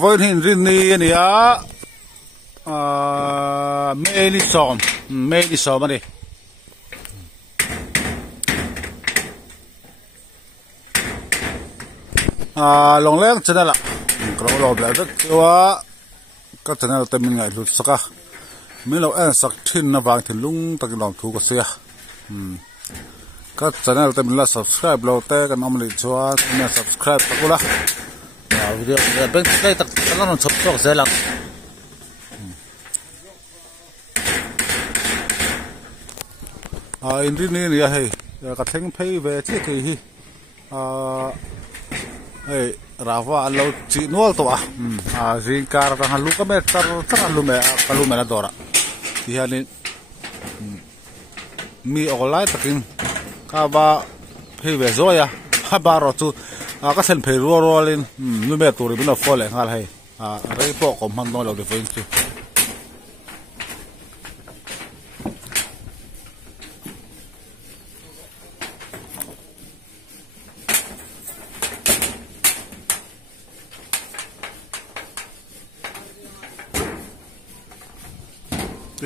Với hình riêng này á, mê đi xóm mà đi. Long leng channel lah, kalau lo belajartua, kat channel temen ngai lut saka, milo sak thin na wang thin lung tak long thu ko sia, kat channel temen la subscribe lo te kan om li chua, temen subscribe tak pula, video beng sekali tak kan on subscribe saya lang, ini ni ya hei, kat theng pay về chứ cái hi, Rafa alo ci nual to zingkar ta halu ka meter terlalu kalu mena dora ihani mi olai takin ka ba pheve zoya ha baro chu ka sen phe ro rolin nu me tur bina fole ngal hai rei po ko man no lo de fein chu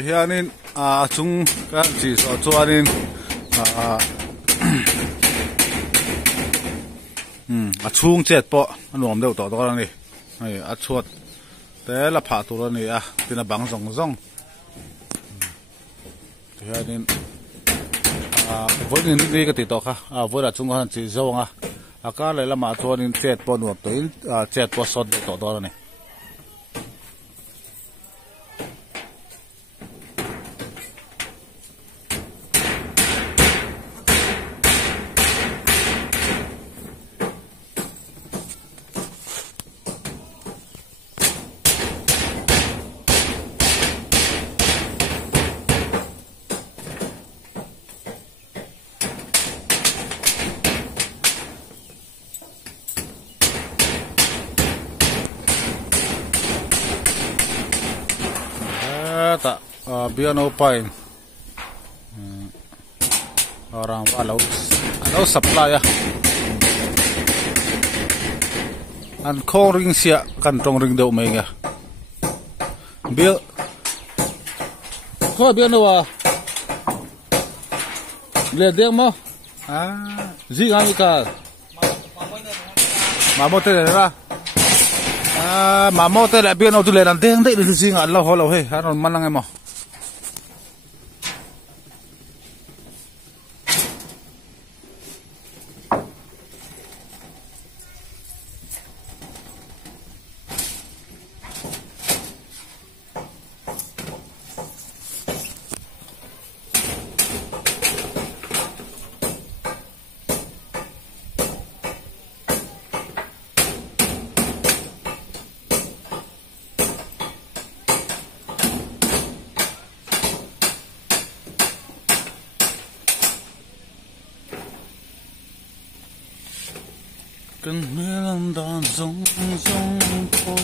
hianin chung kan chi so chuanin chung chet po anom deuh to to ni ai a chuat te la pha tur ani tina bang zong zong hianin voin ni ka ti to kha voila chung han chi zonga aka le lama chuanin chet po nuam to in chet po sot to to ni tak piano pain orang walau supply ya an kong ring sia kan tong ring deu mai nga bil ko piano wa le deng mo zi ngai ka mamo te ra mamo te la piano tu le nan deng dei ni zi ngai lo ho lo he haron manang mo跟月亮打中破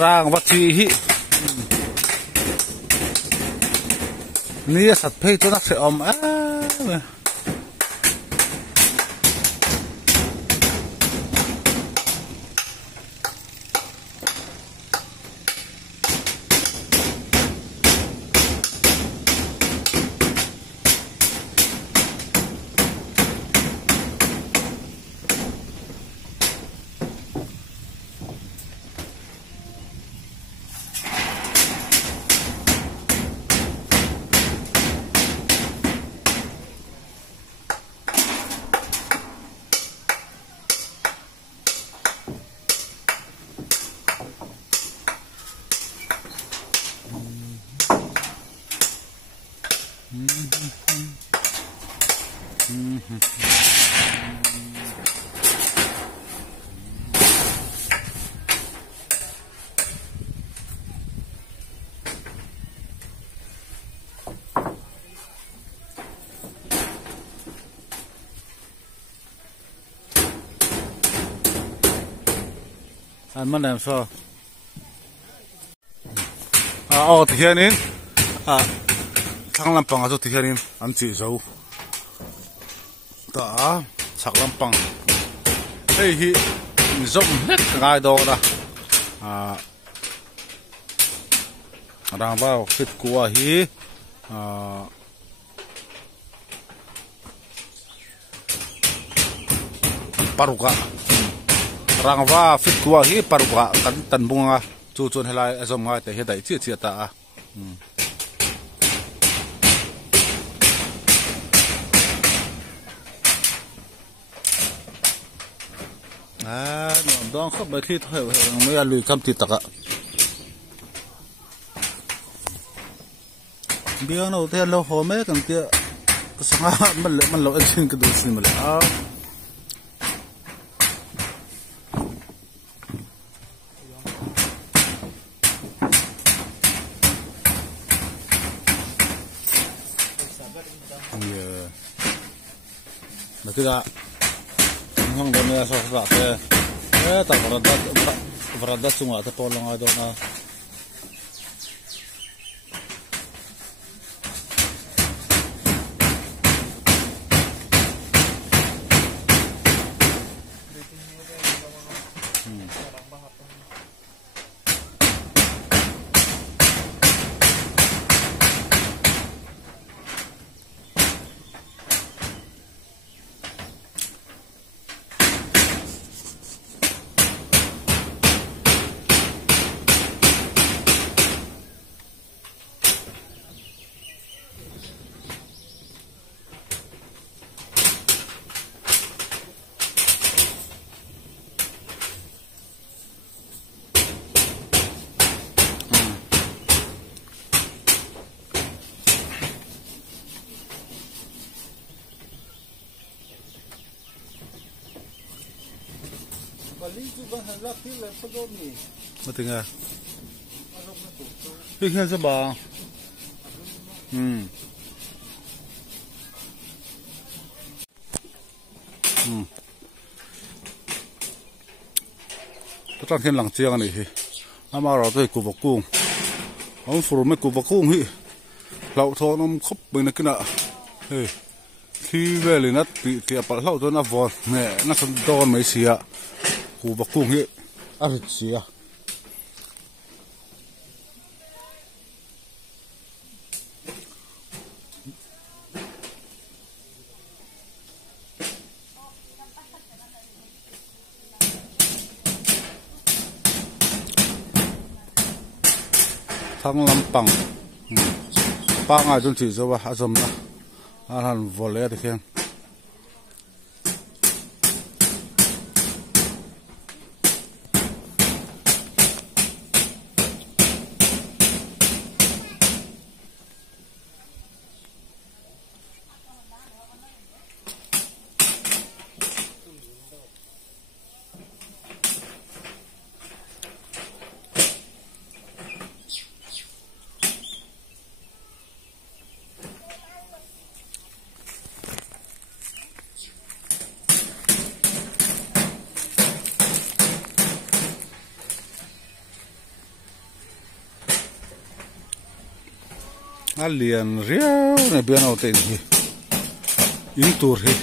，rang vắt chi hi, nia sạt phê cho nó sẽ ôm anh mất làm sao thì hiện in thang lampang azo ti hianin an chi zo ta chak lampang hei hi zom hlek ngai do na rangva fit kuwa hi paruka rangva fit kuwa hi paruka kan tan bunga chu chun helai azom ngai te he dai chi chi ta nó đong khắp mấy khi thôi mới ăn lùi cam thịt tắc ạ biếng nào thế lâu hôm mấy cái kia sáng mình lâu ăn xin cái đồ xin mà lại mà cái đó không có nữa sao sao thế ta berada cuma ada tolong ada na mà tiếng à tiếng nghe sao bà tôi đang thiên lăng chiang này mà rồi tôi củ bọc cung ông phụ mấy củ bọc cung hi lậu thọ nó khóc bên này kia nè khi về liền nó bị tiệp bạc lậu tôi nó vòn nè nó sân đòn mấy xìa củ bọc cung hi ăn xìa thang lampang pa ngai chun chi zo wa azom na han vole de khen alien riau ne bian au ten hi in tur hi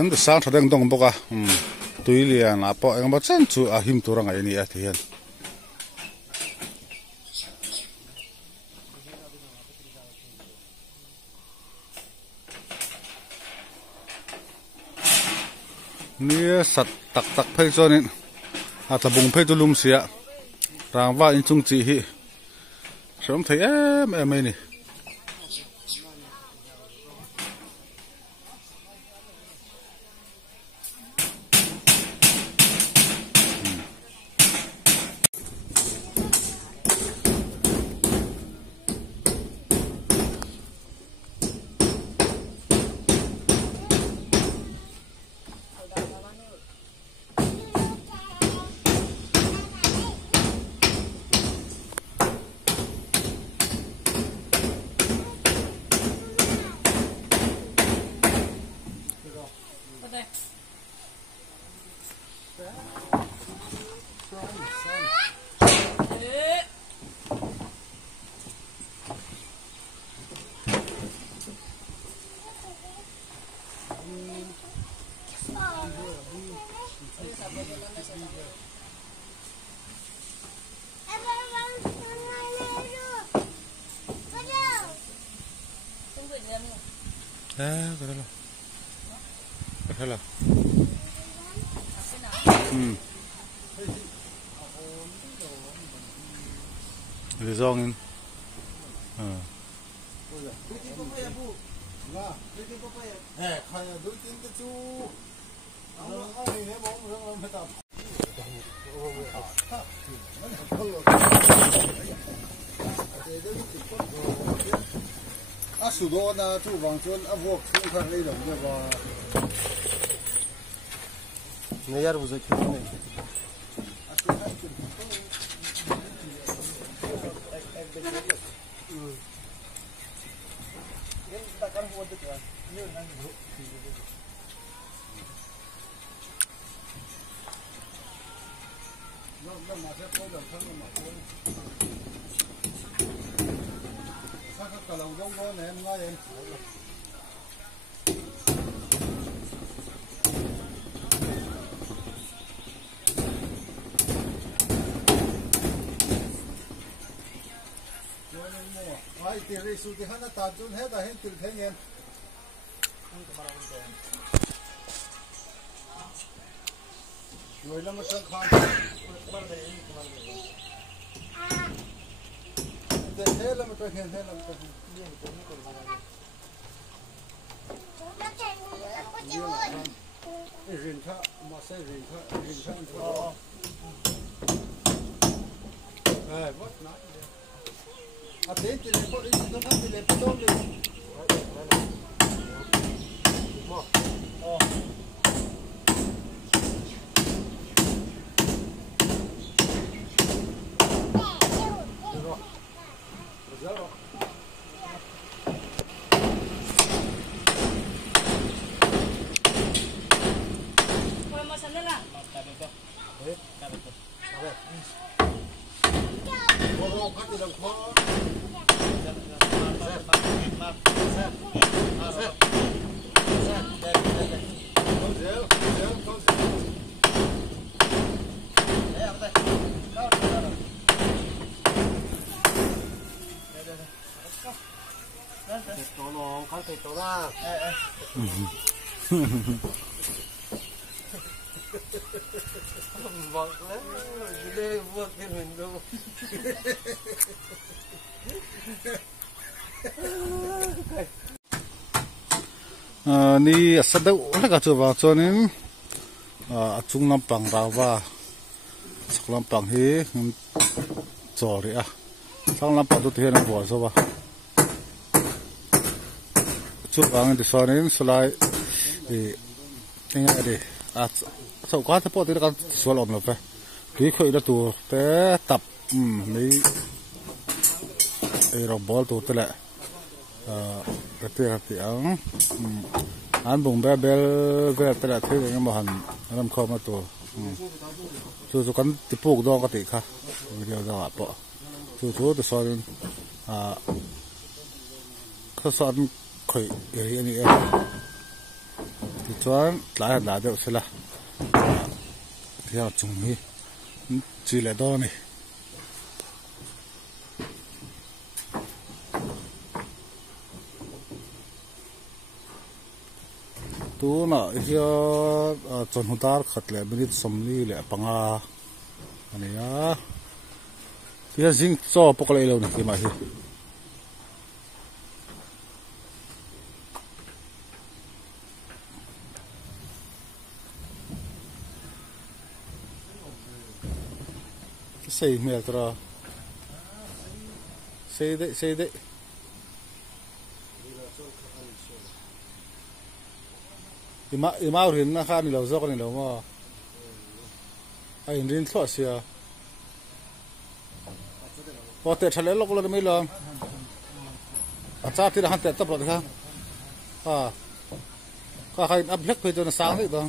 kan the sang thadeng dong boka tui lian a po eng ba chen chu a him turang ai ni a thian nia sat tak tak phei chuanin a tlabung phei tu lum sia rangwa in chung chi hi som thei em mai ni cái đó là Rồi rong số đó là chú vàng chuồn vuông xuống khăn lấy đồng cho vào này giờ bây giờ chú này cả lòng giống đó này em nói em ai tiền đi số thì hắn đã tạt chôn hết là hết tiền thế em rồi nó mới sang khoan thế là một cái hiện thế là một cái rìn thợ mà sẽ rìn thợ vớt nói à thế thì lấy có đi nó phát thì lấy có đốt đi ni sa deuh hleka chu wang chuanin a chung lampang rawa chak lampang hi chaw ri a sang lampang tu hian a bual zawa chu wang ti sanin salai enga ri a sau ka te po ti kan sual om lo pe tui khoi la tu te tap nei e ro bol tu te la cái áo ăn bùng bé bé về tới là thế cái mà hẳn làm kho mà tổ chú con tiếp tục đó có thể khác video đó bỏ chú từ sau đến có sau khởi cái này thì cho lại là được sẽ là theo chúng đi chỉ là đó này tu na hian chon hudar khat le minute somni le panga ania hian zing cho pokalei lo na ki ma hi sei mel tra sei de ima rin na kha ni lo zok ni lo ma ai rin thlo sia pote thale lok lo mi lo acha ti han te ta pro kha ka khai abhlek pe to na sang ni do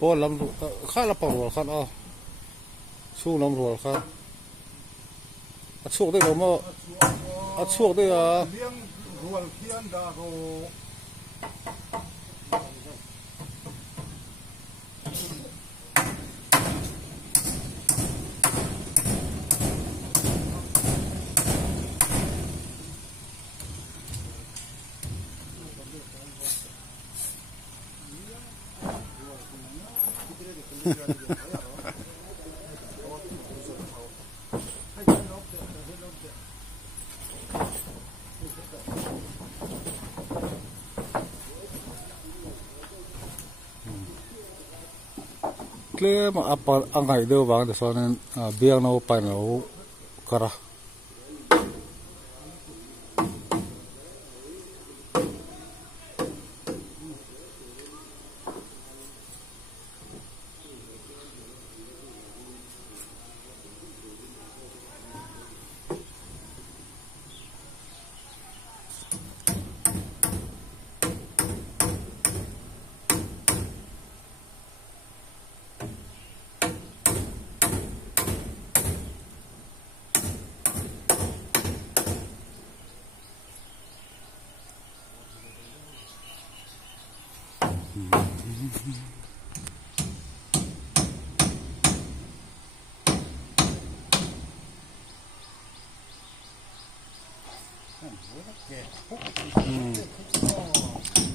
Paul lam kha la pawol khan a chu lam rol kha a chuak de lo mo a chuak de a liang rual khian da ro tle ma apa angai do wang de sonen biang no pa no kara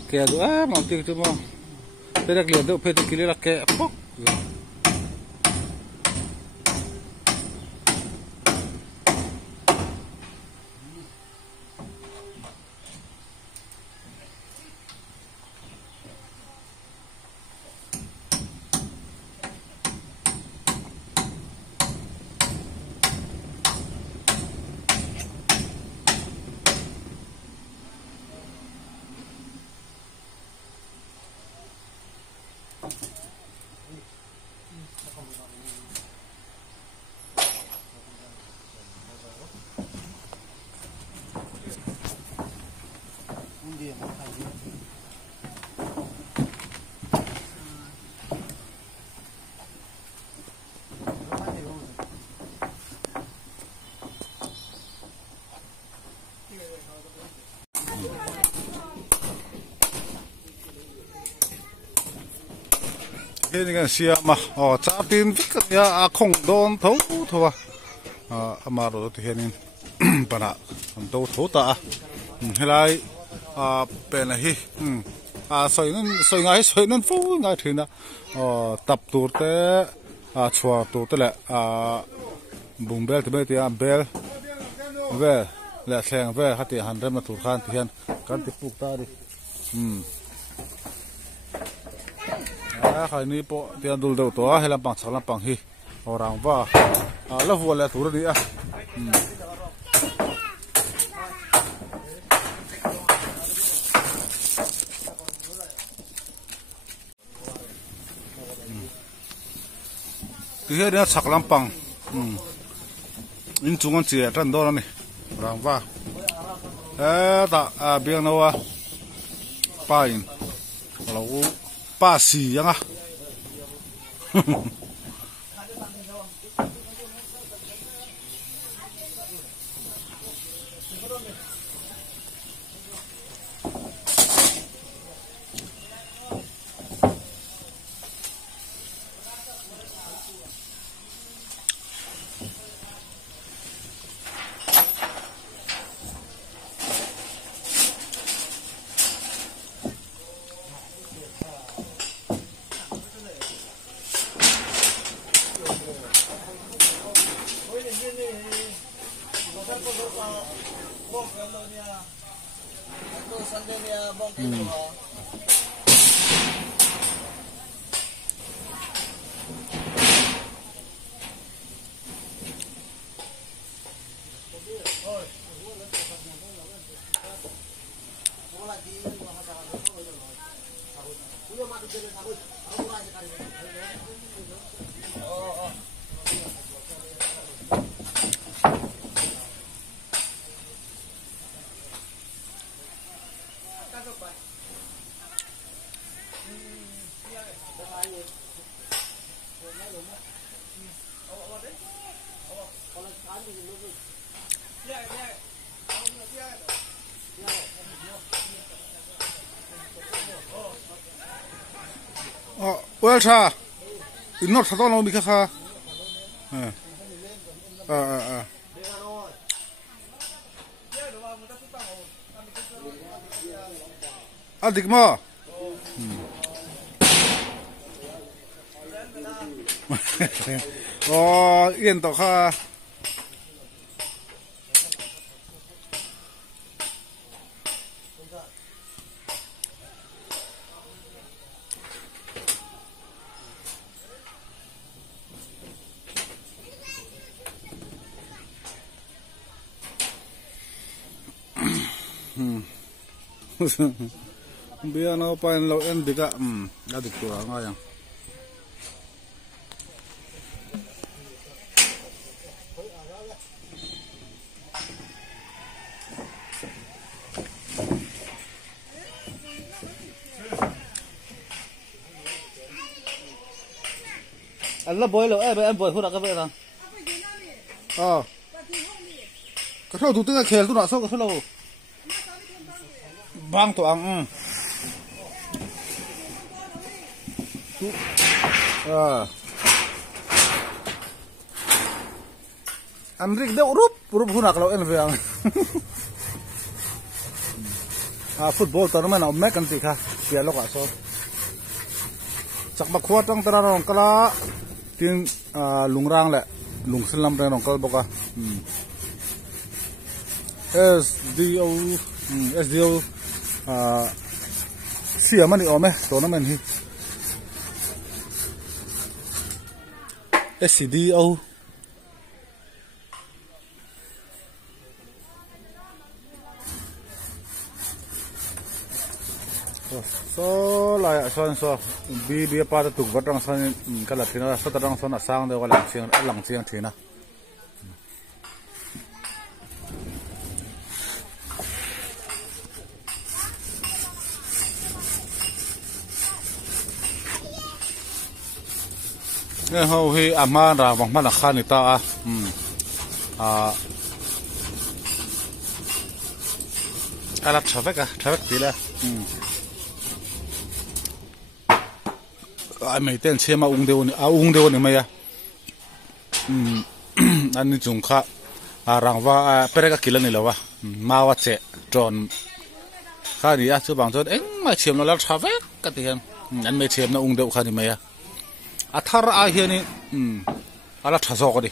kaya do mau tik tu mo pedak lihat do pedak kili la kaya pok ini kan siapa oh capin kan ya akong don tahu tuh amaro tuh ini pada tahu tahu tak helai penahi soi ngai fu ngai thina tap tur te chua tur te le bumbel te be bel ve le thleng ve hati han rem na tur khan tian kan ti puk ta ri khai ni po tian dul do to helam pang chaklam pang hi orang ba la fu la tur ri cái này sạc lam pang, in chung anh chị trên đó này, làm va, ta biếng nào à, ba in, lâu ba xì vậy à, well cha, not at all because adik mo, oh, yên tộc ha. bia nó pain lo en bika adik tu nga yang anh là bồi lo em bồi hút ra cái vậy nào cái thâu tụi tôi khéo tụi nó sao cái thâu lâu bang tụi ăn Amrik dia urup huna kalau en veang football tournament au mek kan ti kha pia lo ka so chak ba khwa tang tara rong kala tin lungrang le lungsil lam reng rong kal boka SDO sia mani ome tournament hi SCDO so lại so bi pa ta tuk vatang san kala thina sa tarang son asang de wala lang chiang thina ne ho hi ama ra wang ma la khani ta ala traffic tila mấy tên xe mà ung đều này mày anh đi dùng khá rằng va phải cái kia này là va mà vắt xe tròn khá đi chứ bằng cho anh mà chiếm nó là traffic cái tiền anh mấy chiếm nó ung đều khá đi mày thar ai hiện này là thà gió đi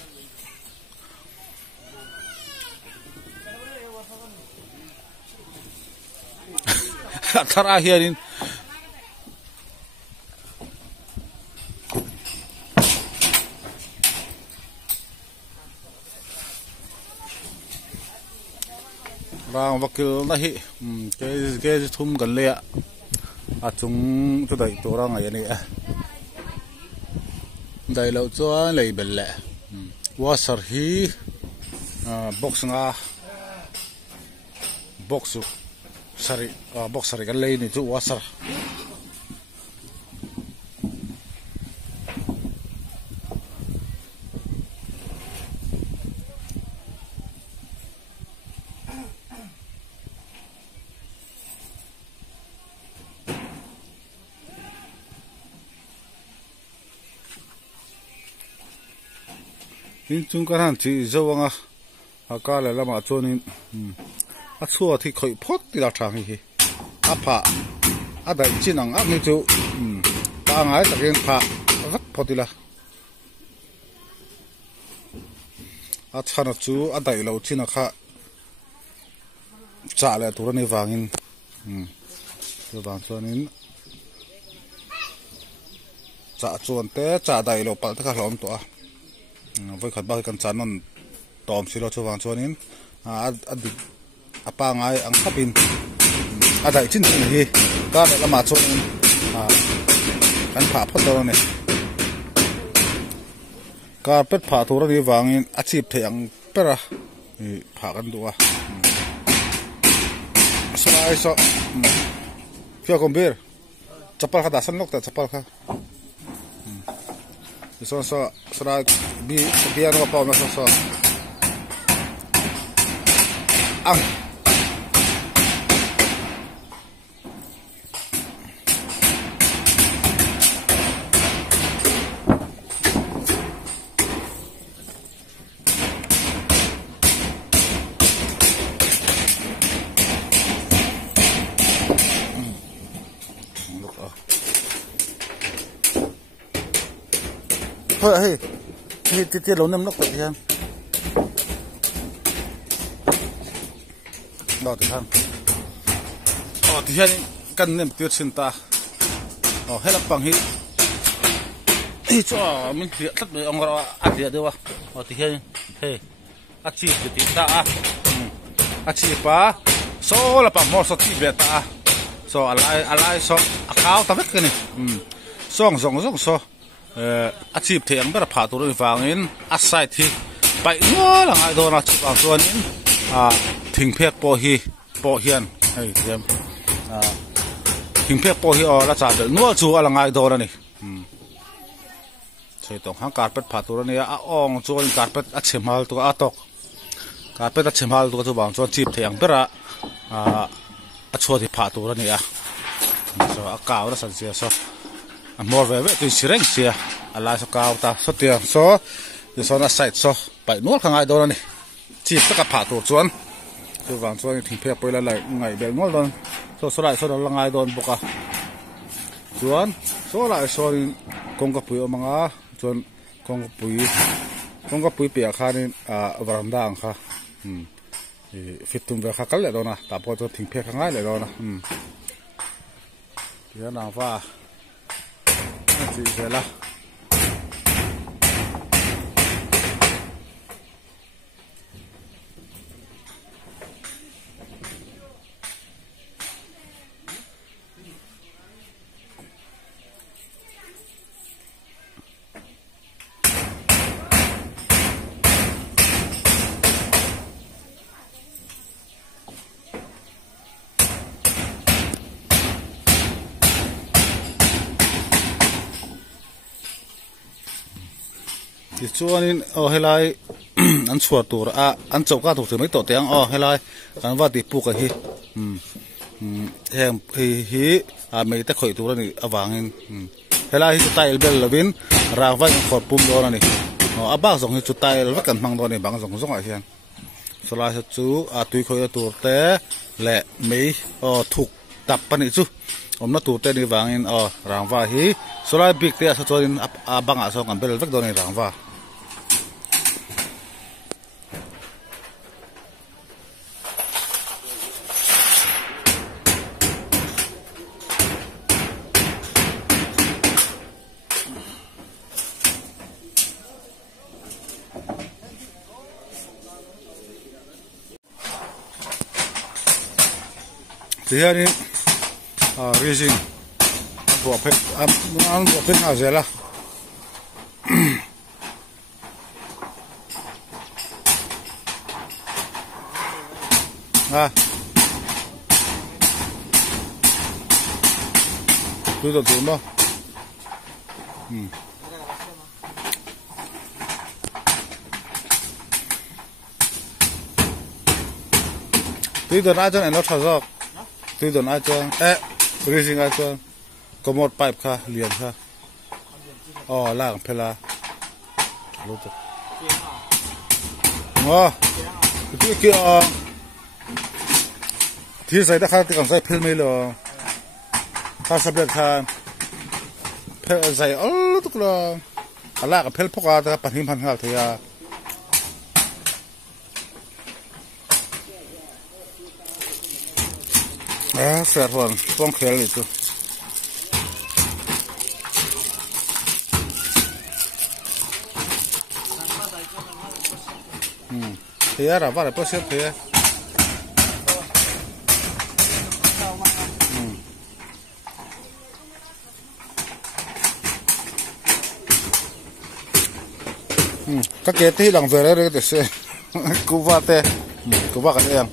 thar ai hiện này rang vakil na hi ke thum kan le a chung chu dai to rang ai ni dai lo cho lei bel le wasar hi box nga box sari kan lei ni chu wasar in chung kan thi zawanga akala lama chonin a chua thi khoi phot ti la thang hi apha adai chinang a ni chu ta ngai takin pha vat photila a chana chu adai lo china kha cha le turani wangin tu bang chonin cha chuan te cha dai lo pal ta kha hlom to a với khát bao cần chán non tóm xí lo cho vàng cho nên apa ngai ang khapin đại chín chín này ta lại làm mà cho nên anh phá phát đâu này cả pet phá thua đi vàng chip thì ang pera pháกันตัวsai so phía công bir chapal khada san lok ta chapal kha so sera biar apa masa so thôi hey tiệt lỗ nấm nóc vậy em đó thìhan thì hen cần nấm tiệt xin ta hết là bằng cho mình tiệt tất với ông rồi ăn tiệt được không thì hen hey chi tiệt ta chi pa số là bằng một số tiệt ta so alai so akau ta vek ni song so a chip theng ber pha tur wangin a side thi pai no la ngai do na chu ang chuan in thing phek po hian ai thiam thing phek po hi la cha del no chu ala ngai do na ni sei tong hang carpet pha tur ni a ong chuan carpet a chemal tu a tok carpet a chemal tu chu bang chuan chip theng bera a chua thi pha tur ni a so a kaw la san sia so a more ve tu sireng sia ala so kaw ta so tia so the so na side so pai no khangai do ni chip ta ka pha tur chuan chu bang chuan thing phek poi la lai ngai bel ngol don so lai so la ngai don boka chuan so lai so kong ka pui omanga chuan kong ka pui pia khanin varanda ang kha fitum ve kha kal le dona ta po to thing phek ngai le dona ya na fa chi vela chuanin helai an chhuat tur an chauka tur mai to tiang helai kan wa ti pu ka hi hem hi mei ta khoi tur ni awangin helai hi style bel lovin rawa khor pum do na ni aba zong hi chu style wa kan mang do ni bang zong a hian sola chu tui khoi tur te le mei thuk tap pa ni chu omna tur te ni wangin rangwa hi sola big te sa chuan banga so kan bel vek do ni rangwa Tihanin resin buat pet buat pet aja lah tu dah tu mah tu dah aja ni nak thazak tu don aja resin aja komod pipe kah lian kah lang pela lu tu itu kiraที่ใส่ตะขาที่กันใส่เพลไม่หรอถ้าสำเร็จทานเพลใส่ทุกละอะไรกับเพลพกอาแต่ปันหิมพันข้าวเทียเสียส่วนต้องเคลียร์เลยจูเทียร์ว่าอะไรพวกเสียเทียก็เกตที่หลังเวรเลยแต่เสียกูว่ากันเอง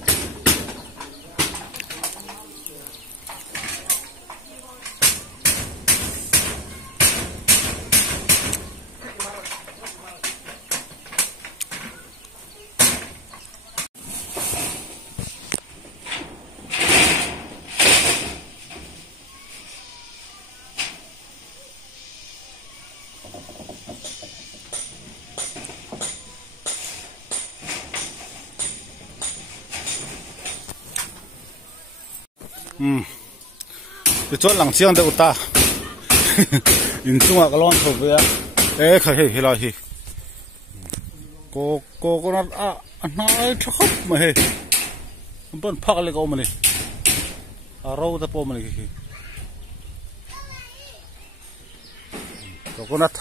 จะหลังเชียงเดือดตาอินซุ่งก็ร้อนสุดเลยใครเฮ้ยเราเฮ้ยก็นั่นนายชักมาเฮ้ยมันเป็นพักอะไรก็มันเลยเราจะพอมันเลยก็นั่น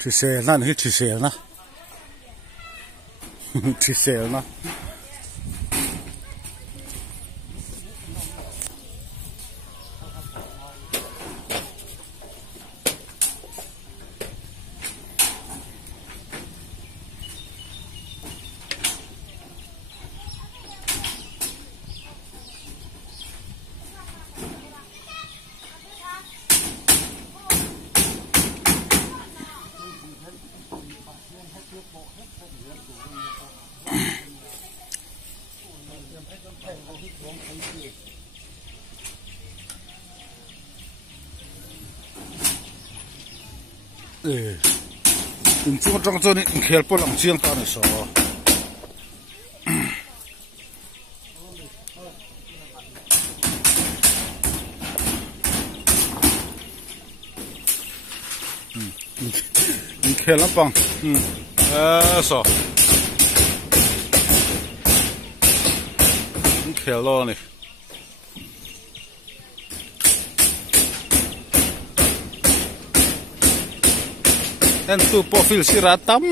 ที่เซลนั่นที่เซลนะที่เซลนะ in chung trong cho nên khel po lang chiang ta này so in khel lắm bằng so in khel lo này dan tu profil siratam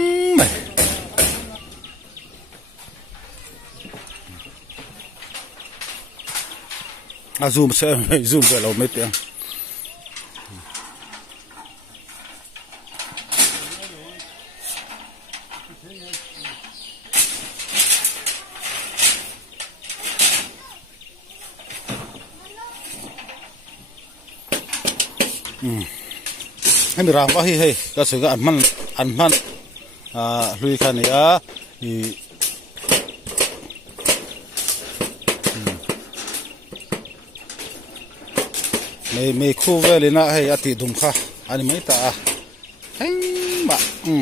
zoom sẽ lâu mấy tiếngให้มีรางว่าให้ก็สื่อก็อันมันลุยกันเนี่ยไม่คู่เวลินะให้อติดุมค่ะอันนี้ไม่ตาเฮ้ยมา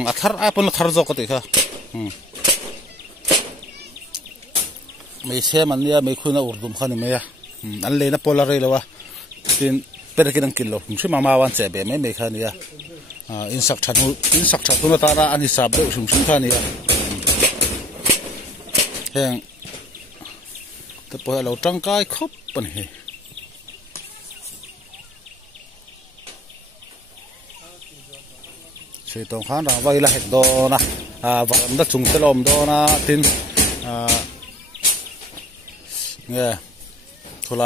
อัฐร์ปนอัฐร์จอกติค่ะไม่ใช่มันเนี่ยไม่คู่น่าอุดดุมค่ะนี่ไม่อันเลยนะโพลาร์เลยว่าที่เป็นกินกินลผมชื่อมาวันเจ็บไม่ค่ะเนี่ยอินสักชัดตัวตาอันนี้สับเลยชุ่มค่ะเนี่ยแห้งแต่พอเราจังกายครบปนเหช่วยตรงข้างเราไว้ละเห็ดโดนะวันนั้นจุงตลอมโดนะทินเนี่ยทุไล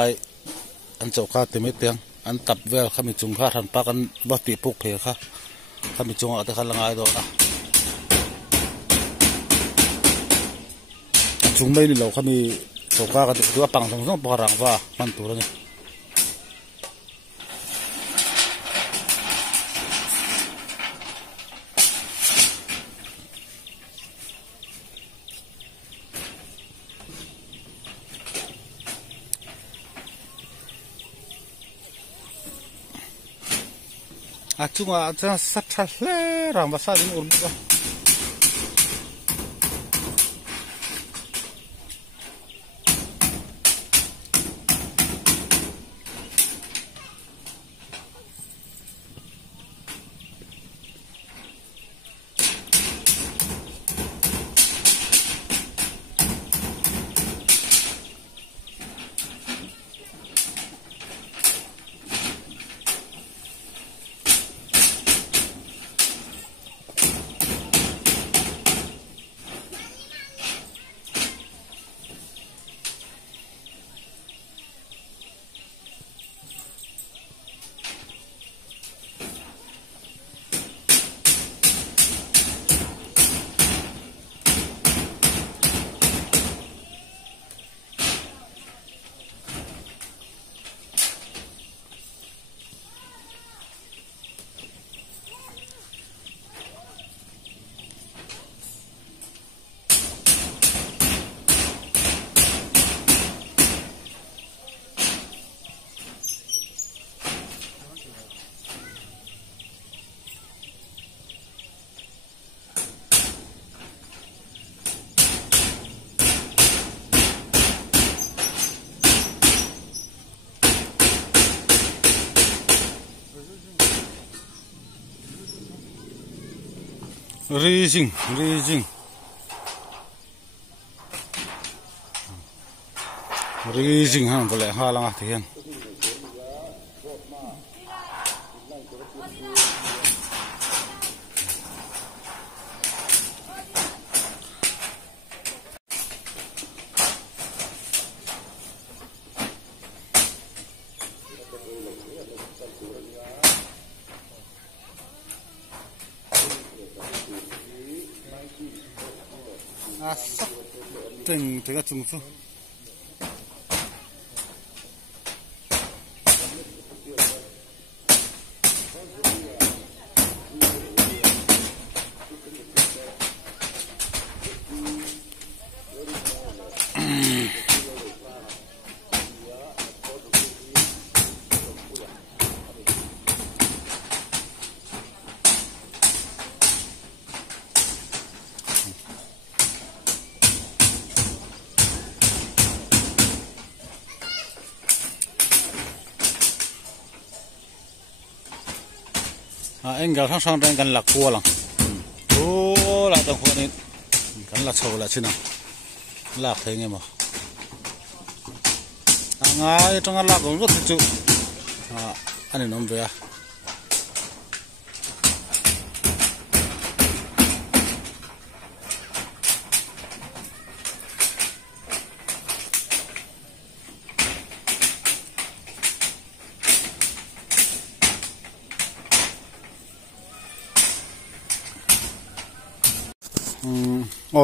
อันเจ้าข้าเต็มเตียงอันตับเวลข้ามีจุงข้าทันปากันวัดตีปุกเพค่ะข้ามีจุงเอาแต่ข้าละงายโดนะจุงไม่นี่เราข้ามีเจ้าข้ากันตัวปังตรงปากรังว่ามันตัวนี้cuma jangan salah lerang bahasa ini urut Rising hang boleh halang ahtian asak tengah tunggu anh gạo sang sang đang gần lạc cua lằng ô là tông khuôn nên gần lạc sầu là chứ nào lạc thấy nghe mà ngay trong lạc cũng rất chịu anh ấy nói về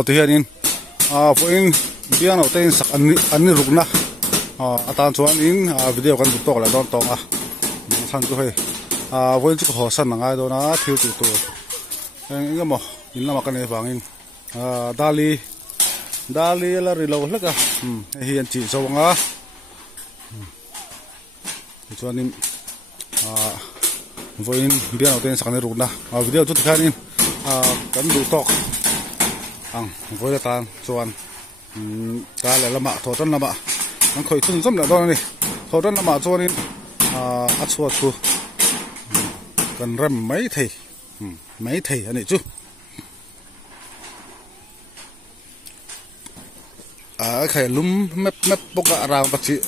thì hiện in phụ in biang đầu tiên sắc anh rục na atan chuan in video kan to la don tong san chu hei voin chu ho san ngai do na thiu tu tu engam mo in lama kan e wangin dali la ri lo hlaka hian chi chawanga chuan in voin biang đầu tiên sắc anh ruk na video chu khan in kan du tok với là tan chuan ta lại lama thọ tan lama nó khởi tung dâm lại đó này thọ tan lama chuan in chua chu cần rem mấy thầy anh ấy chứ khai lúm mép bốc gà rau bát chị